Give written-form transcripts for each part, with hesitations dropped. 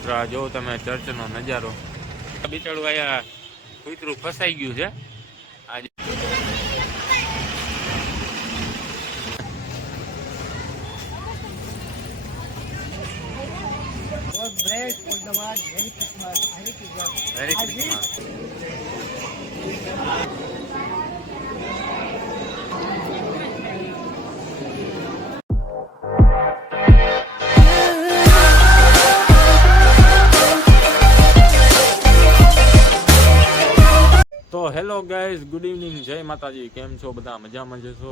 મિત્રો આ જો તમે ચર્ચનો નજારો બિચારું અહીંયા કૂતરું ફસાઈ ગયું છે આજે વેરી ક્રિસમસ તો હેલો ગાઈઝ, ગુડ ઇવનિંગ, જય માતાજી. કેમ છો બધા? મજામાં જશો?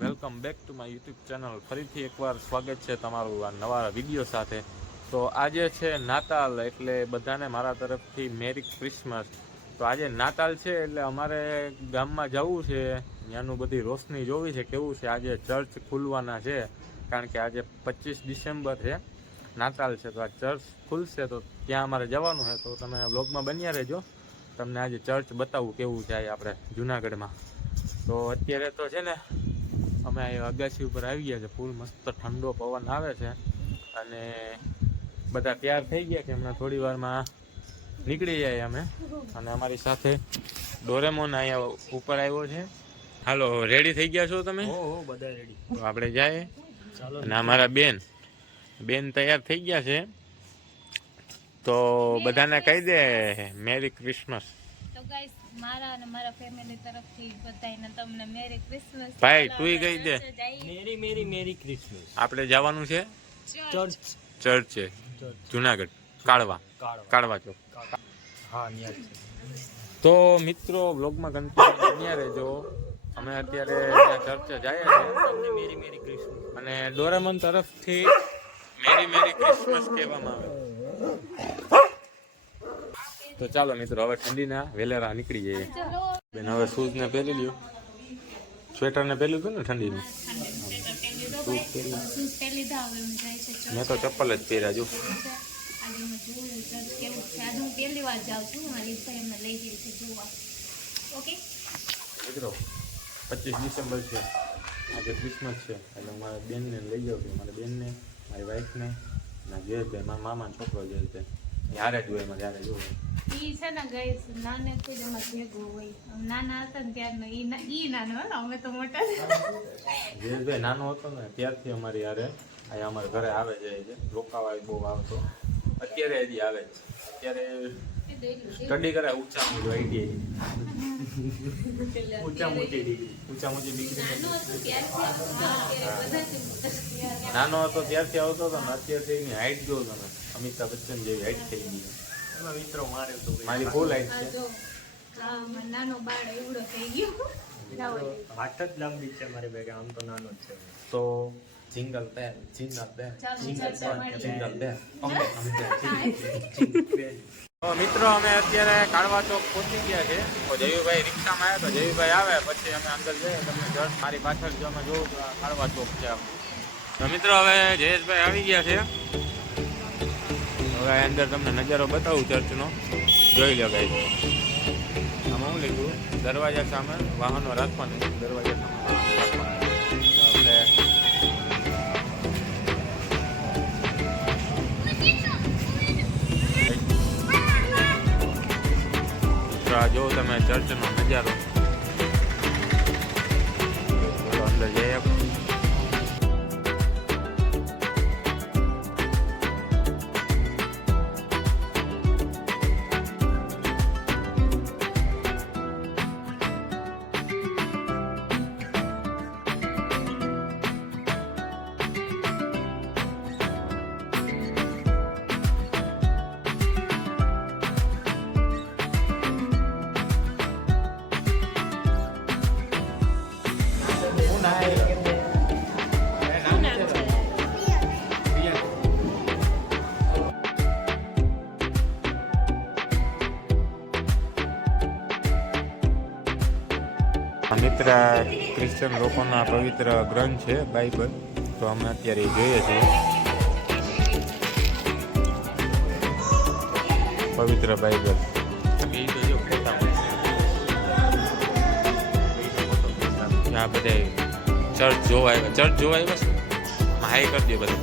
Welcome back to my YouTube channel. ફરીથી એકવાર સ્વાગત છે તમારું આ નવા વિડીયો સાથે. તો આજે છે નાતાલ, એટલે બધાને મારા તરફથી મેરી ક્રિસમસ. તો આજે નાતાલ છે એટલે અમારે ગામમાં જવું છે, ત્યાંનું બધી રોશની જોવી છે કેવું છે. આજે ચર્ચ ખુલવાના છે કારણ કે આજે 25 ડિસેમ્બર છે, નાતાલ છે. તો આ ચર્ચ ખુલશે તો ત્યાં અમારે જવાનું છે. તો તમે વ્લોગમાં બન્યા રહેજો, તમને આજે ચર્ચ બતાવું કેવું છે આપણે જુનાગઢમાં. તો અત્યારે તો છે ને અમે અગાસી ઉપર આવી ગયા છે, ફૂલ મસ્ત ઠંડો પવન આવે છે અને બધા તૈયાર થઈ ગયા છે. હમણાં થોડી વારમાં નીકળી જાય અમે. અને અમારી સાથે ડોરેમોન અહીંયા ઉપર આવ્યો છે. હાલો, રેડી થઈ ગયા છો તમે? બધા રેડી. તો આપણે જાય. અને અમારા બેન તૈયાર થઈ ગયા છે. તો બધાને કહી દે મેરી ક્રિસમસ. તો ગાઈસ, મારા અને મારા ફેમિલી તરફથી બધાને તમને મેરી ક્રિસમસ. ભાઈ તુંય કહી દે. Merry Christmas. આપણે જવાનું છે ચર્ચ છે જુનાગઢ, કાળવા ચોક. હા, તો મિત્રો વ્લોગમાં કન્ટિન્યુ બન્યા રહેજો. અમે અત્યારે ચર્ચે જઈએ છીએ મેરી ક્રિસમસ અને ડોરેમોન તરફથી મેરી ક્રિસમસ કહેવામાં આવે. તો ચાલો મિત્રો, હવે ઠંડીના વેલેરા નીકળી જઈએ. બેન હવે શૂઝ ને પહેરી લ્યો, સ્વેટર ને પહેર્યું હતું ને ઠંડીનું. મેં તો ચપ્પલ જ પહેર્યા જો. મિત્રો 25 ડિસેમ્બર છે, આજે ક્રિસમસ છે, એટલે મારા બેનને લઈ જાઉં છું. મારા બેનને, મારી વાઈફને, ના જયેશભાઈ, મારા મામાનો છોકરો જયેશભાઈ, યારે જ હોય મારે, યારે જ હોય. ઈ છે ને ગાઈસ, નાનેથી જ એમાં ભેગું હોય. નાના હતા ને ત્યારનો ઈ નાનો, અમે તો મોટા. જયેશભાઈ નાનો હતો ને ત્યારથી અમારી યારે અહીંયા અમારા ઘરે આવે છે. રોકાવા બહુ આવતો, અત્યારે હજી આવે છે. અત્યારે સ્ટડી કરે ઊંચા મોટી ડિગ્રી. નાનો હતો ત્યારથી આવતો હતો ને અત્યારથી એની હાઈટ જો તમે અમિતાભ બચ્ચન જેવી હાઈટ થઈ ગઈ. મિત્રો મારી ફૂલ હાઈટ છે. નાનો બાળ એવડો થઈ ગયો. હાથ જ લાંબી છે મારી ભેગા, આમ તો નાનો જ છે. તો જિંગલ બેલ. તો મિત્રો અમે અત્યારે કાળવા ચોક પહોંચી ગયા છે. તો જયુભાઈ રિક્ષામાં આવ્યા, તો જયુભાઈ આવે પછી અમે અંદર જઈએ. તમને ચર્ચ મારી પાછળ જો અમે જોઉં તો કાળવા ચોક છે. તો મિત્રો હવે જયેશભાઈ આવી ગયા છે. હવે અંદર તમને નજારો બતાવું ચર્ચનો, જોઈ લો ગાઈ. આમાં હું લીધું, દરવાજા સામે વાહનો રાખવાનું, દરવાજા સામે વાહનો રાખવાનું. આપણે જો તમે ચર્ચનો નજારો અંદર જઈએ. મિત્ર ક્રિશ્ચન લોકોના પવિત્ર ગ્રંથ છે બાઇબલ. તો અમે અત્યારે જોઈએ છીએ પવિત્ર બાઇબલ. આ બધા ચર્ચ જોવા આવ્યા છે. હાઈ કરી દો બધા.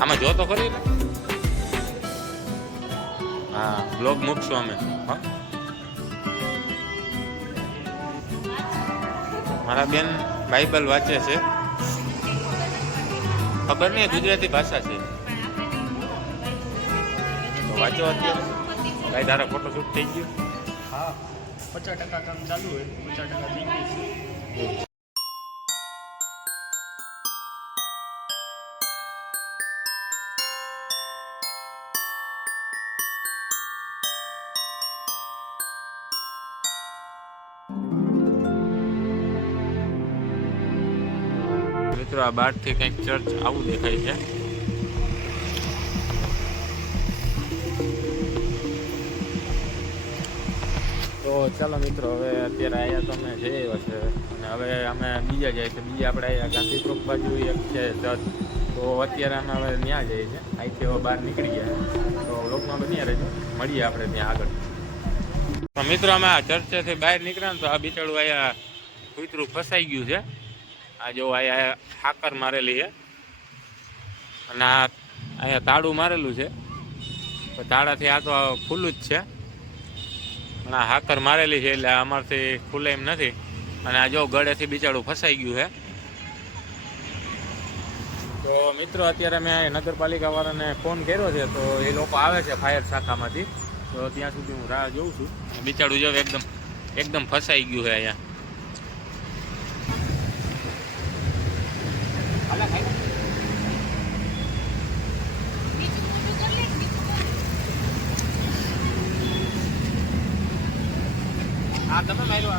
આમાં જો તો ખરી ને હા બ્લોગ મૂકશું અમે. હા મારા બેન બાઇબલ વાંચે છે. ખબર નહીં ગુજરાતી ભાષા છે તો વાંચો અત્યારે. ભાઈ તારા ફોટોશૂટ થઈ ગયું? હા 50% કામ ચાલુ હોય, 50% થઈ ગયું છે. મિત્રો આ બહારથી કંઈક ચર્ચ આવું દેખાય છે. તો ચાલો મિત્રો હવે અત્યારે અહીંયા તો અમે જઈ આવ્યા છે અને હવે અમે બીજા જાય છે. બીજા આપણે અહીંયા ગાંધીચોક બાજુ એક છે ચર્ચ, તો અત્યારે અમે હવે ત્યાં જઈએ છીએ. અહીંથી હવે બહાર નીકળી ગયા તો લોકમાં બન્યા રહેજો, મળીએ આપણે ત્યાં આગળ. તો મિત્રો અમે આ ચર્ચેથી બહાર નીકળ્યા ને તો આ બિચારું અહીંયા કૂતરું ફસાઈ ગયું છે. આ જો અહીંયા હાકર મારેલી છે અને આ અહીંયા તાળું મારેલું છે, તો તાળાથી આ તો ખુલ્લું જ છે અને આ હાકર મારેલી છે એટલે અમારથી ખુલે એમ નથી. અને આ જો ગળેથી બિચારું ફસાઈ ગયું છે. તો મિત્રો અત્યારે મેં નગરપાલિકાવાળાને ફોન કર્યો છે, તો એ લોકો આવે છે ફાયર શાખામાંથી, તો ત્યાં સુધી હું રાહ જોઉં છું. બિચારું જો એકદમ ફસાઈ ગયું છે અહીંયા. હા તમે માર્યો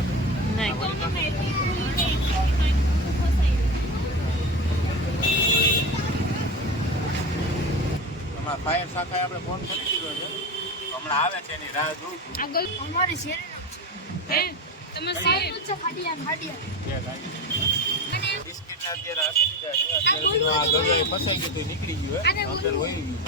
ફાયર શાખાએ આપણે ફોન કરી દીધો છે, હમણાં આવે છે એની રાહ જોઉં છું. આગળ અમારે શેરી હે તમે શેરી છે ફાડિયા બિસ્કિટ અત્યારે આપી દીધા છે. આ ગળે ફસાઈ ગયું તો નીકળી ગયું હે, અંદર વહી ગયું.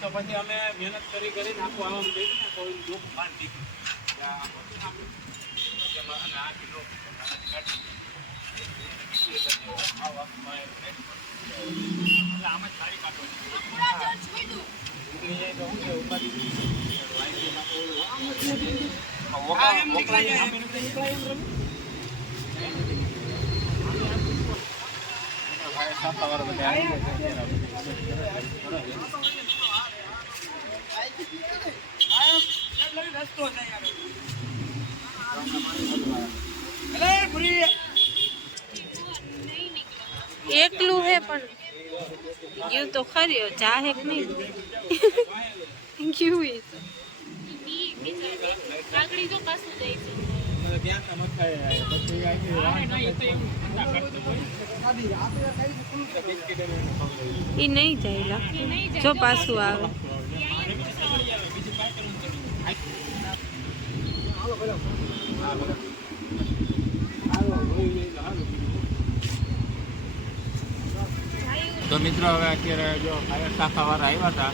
તો પછી અમે મહેનત કરીને આખું આમ દઈ ને તો દુઃખ બાંધી એકલું હે પણ ગયું તો ખરી, ચાહે કે નહીં ગયું કાકડી તો કશું જાય છે ઈ નહીં જાય જો પાછું આવે. તો મિત્રો હવે અત્યારે જો ફાયર શાખાવાળા આવ્યા હતા,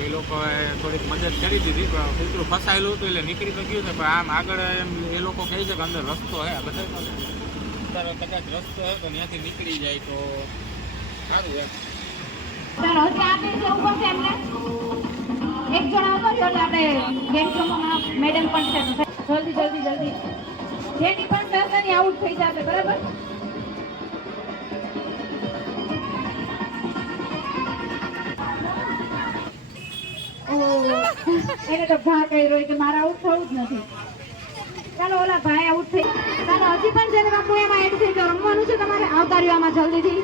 એ લોકોએ થોડીક મદદ કરી દીધી, પણ કૂતરું ફસાયેલું હતું એટલે નીકળી તો ગયું છે. પણ આમ આગળ એમ એ લોકો કહે છે કે અંદર રસ્તો હે, બધા કદાચ રસ્તો હે તો ત્યાંથી નીકળી જાય તો સારું એમ. એક જણા હતો એટલે આપણે મેડમ પણ છે, જલ્દી જેની પણ થશે ને આઉટ થઈ જશે, બરાબર? એને તો ઘા કર્યો કે મારે આઉટ થવું જ નથી. ચાલો ઓલા ભાઈ આઉટ થઈ. ચાલો હજી પણ જેને બાપુ એમાં એડ થઈ જાવ, રમવાનું છે તમારે. આવતા રહ્યો આમાં જલ્દીથી.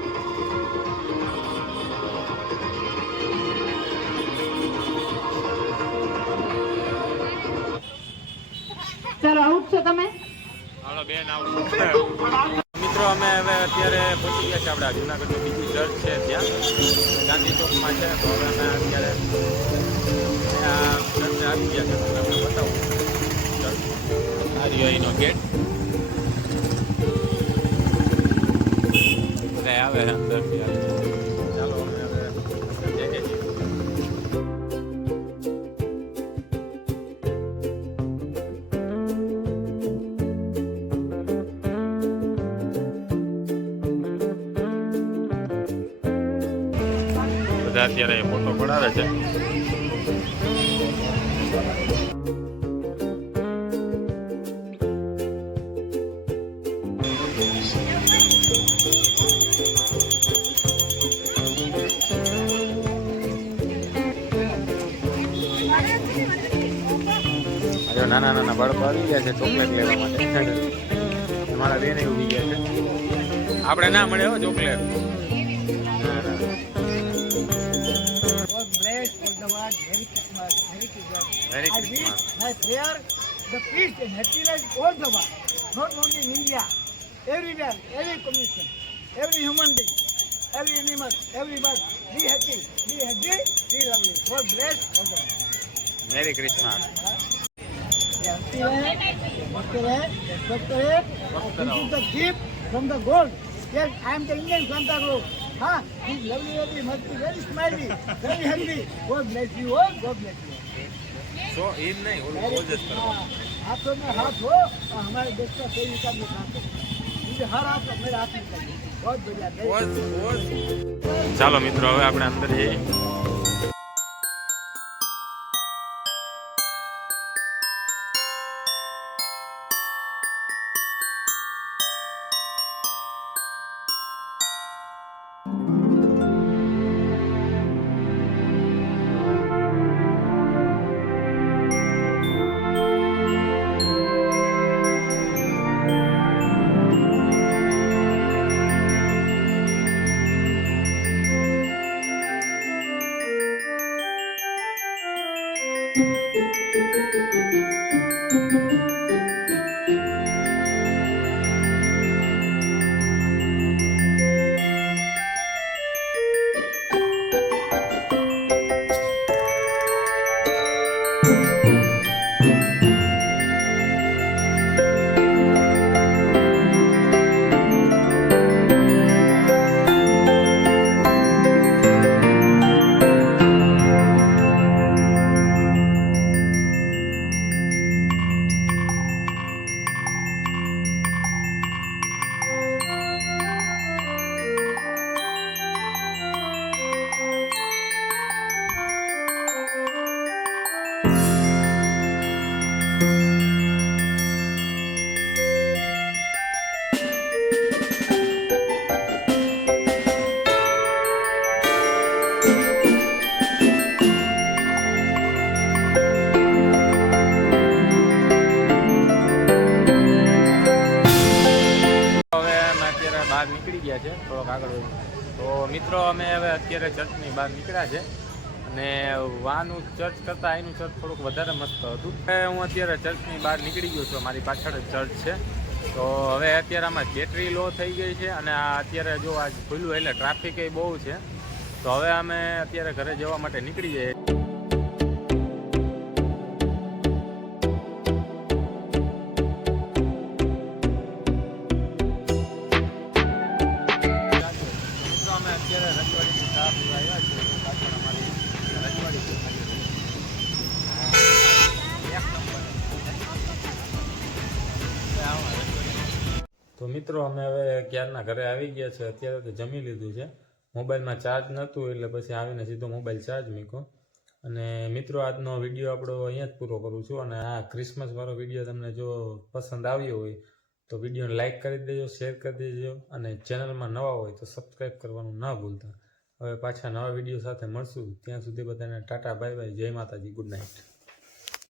ચાલો આઉટ છો તમે. હાલો બેન આવું. મિત્રો અમે હવે અત્યારે પહોંચી ગયા છે આપણા જુનાગઢની બીજી ચર્ચ છે ત્યાં ગાંધી ચોકમાં છે. તો હવે અમે અત્યારે ત્યાં ચર્ચે આવી ગયા છે, તમને આપણે બતાવું. આ રહ્યો અહીંનો ગેટ. આવે છે અંદરથી ચાલો અમે હવે અંદર જઈએ છીએ. બધા અત્યારે ફોટો પડાવે છે. નાના નાના બાળકો આવી ગયા છે ચોકલેટ લેવા માટે. અમારા બેન ઉભી ગયા છે. આપણે ના મળે હો chocolate. Merry Christmas. My prayer, the peace and happiness all the world, not only in India, everywhere, every community, every human being, every animal, every bird, be happy, be happy, be lovely. God bless all the world. Merry Christmas. This is the gift from the God. Yes, I am the Indian Santa Claus. Huh? This lovely lady must be very smiley, very happy. God bless you all. God bless you all. So in नहीं वो लोग just करो. हाथों में हाथ हो और हमारे देश का सही विकास में काम करो. मुझे हर हाथ मेरे हाथ में चाहिए. बहुत बढ़िया. ચાલો મિત્રો હવે આપણે અંદર જઈએ. બહાર નીકળી ગયા છે થોડોક આગળ. તો મિત્રો અમે હવે અત્યારે ચર્ચની બહાર નીકળ્યા છે અને વાનું ચર્ચ કરતાં એનું ચર્ચ થોડુંક વધારે મસ્ત હતું. હું અત્યારે ચર્ચની બહાર નીકળી ગયો છું. મારી પાછળ જ ચર્ચ છે. તો હવે અત્યારે આમાં બેટરી લો થઈ ગઈ છે અને આ અત્યારે જો આજ ખુલ્લું એટલે ટ્રાફિક એ બહુ છે. તો હવે અમે અત્યારે ઘરે જવા માટે નીકળી જઈએ. તો મિત્રો અમે હવે ક્યારના ઘરે આવી ગયા છે. અત્યારે તો જમી લીધું છે. મોબાઈલમાં ચાર્જ નહોતું એટલે પછી આવીને સીધો મોબાઈલ ચાર્જ મૂક્યો. અને મિત્રો આજનો વિડીયો આપણો અહીંયા જ પૂરો કરું છું. અને આ ક્રિસમસવાળો વિડીયો તમને જો પસંદ આવ્યો હોય તો વિડીયોને લાઇક કરી દેજો, શેર કરી દેજો અને ચેનલમાં નવા હોય તો સબસ્ક્રાઈબ કરવાનું ના ભૂલતા. હવે પાછા નવા વિડીયો સાથે મળશું. ત્યાં સુધી બધાને ટાટા બાય બાય. જય માતાજી. Good night.